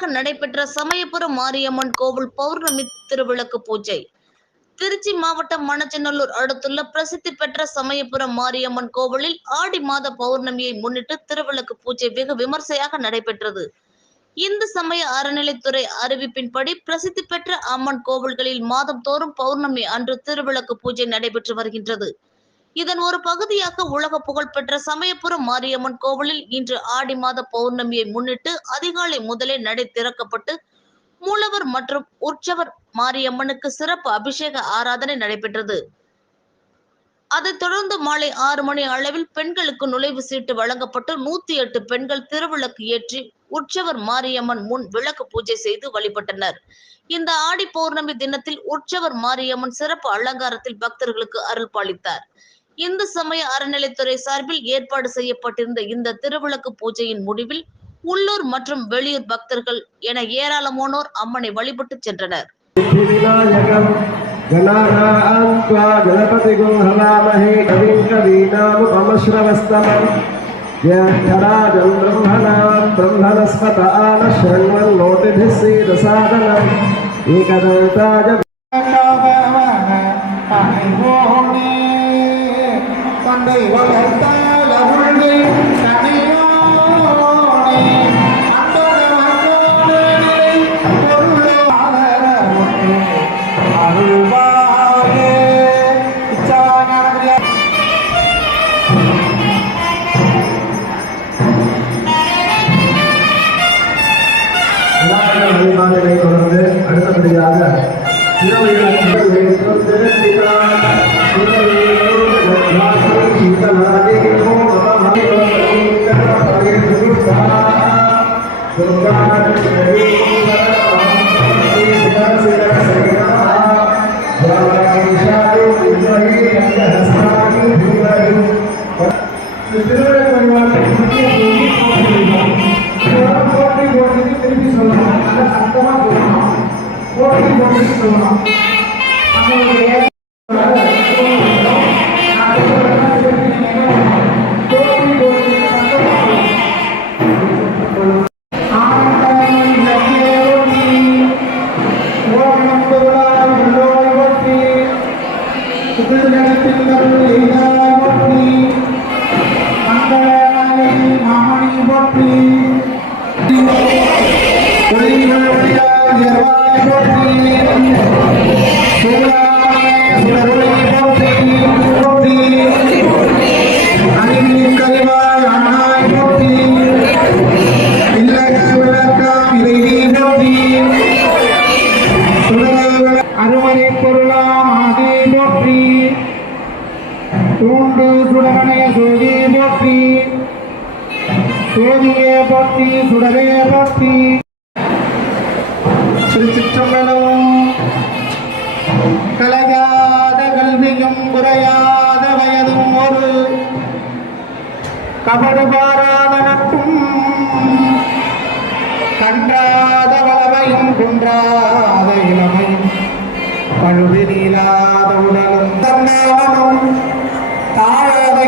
விமர்சையாக நடைபெற்ற சமயபுரம் மாரியம்மன் கோவில் பௌர்ணமி திருவிளக்கு பூஜை. திருச்சி மாவட்டம் மணச்சநல்லூர் அடுத்துள்ள பிரசித்தி பெற்ற சமயபுரம் மாரியம்மன் கோவிலில் ஆடி மாத பௌர்ணமியை முன்னிட்டு திருவிளக்கு பூஜை வெகு விமர்சையாக நடைபெற்றது. இந்து சமய அறநிலைத்துறை அறிவிப்பின்படி பிரசித்தி பெற்ற அம்மன் கோவில்களில் மாதம் தோறும் பௌர்ணமி அன்று திருவிளக்கு பூஜை நடைபெற்று வருகின்றது. இதன் ஒரு பகுதியாக உலக புகழ்பெற்ற சமயபுரம் மாரியம்மன் கோவிலில் இன்று ஆடி மாத பௌர்ணமியை முன்னிட்டு அதிகாலை முதலே நடை திறக்கப்பட்டு மூலவர் மற்றும் உற்சவர் மாரியம்மனுக்கு சிறப்பு அபிஷேக ஆராதனை நடைபெற்றது. அதைத் தொடர்ந்து மாலை 6 மணி அளவில் பெண்களுக்கு நுழைவு சீட்டு வழங்கப்பட்டு 108 பெண்கள் திருவிளக்கு ஏற்றி உற்சவர் மாரியம்மன் முன் விளக்கு பூஜை செய்து வழிபட்டனர். இந்த ஆடி பௌர்ணமி தினத்தில் உற்சவர் மாரியம்மன் சிறப்பு அலங்காரத்தில் பக்தர்களுக்கு அருள் பாலித்தார். இந்து சமய அறநிலைத்துறை சார்பில் ஏற்பாடு செய்யப்பட்டிருந்த இந்த திருவிளக்கு பூஜையின் முடிவில் உள்ளூர் மற்றும் வெளியூர் பக்தர்கள் என ஏராளமானோர் அம்மனை வழிபட்டு சென்றனர். தந்தை வளர்த்தால் அருள்கை தனியோனே அந்தோனே பொருளாதாரமுக்கு அருள்வாயே இச்சானே வழிபாடுகளை தொடர்ந்து அடுத்தபடியாக அருமறை பொருளாம் ஆதி போற்றி தூண்டு சுடரனை சோதி போற்றி சோதியே போற்றி சுடரே போற்றி. திருச்சிற்றம்பலம். கலையாத கல்வியும் குறையாத வயதும் ஒரு கபடுபாராத நட்பும் கன்றாத வளமையும் குன்றாத இளமையும் பழுவி நீலாத உடலும் தன்னாவனும் தாழாத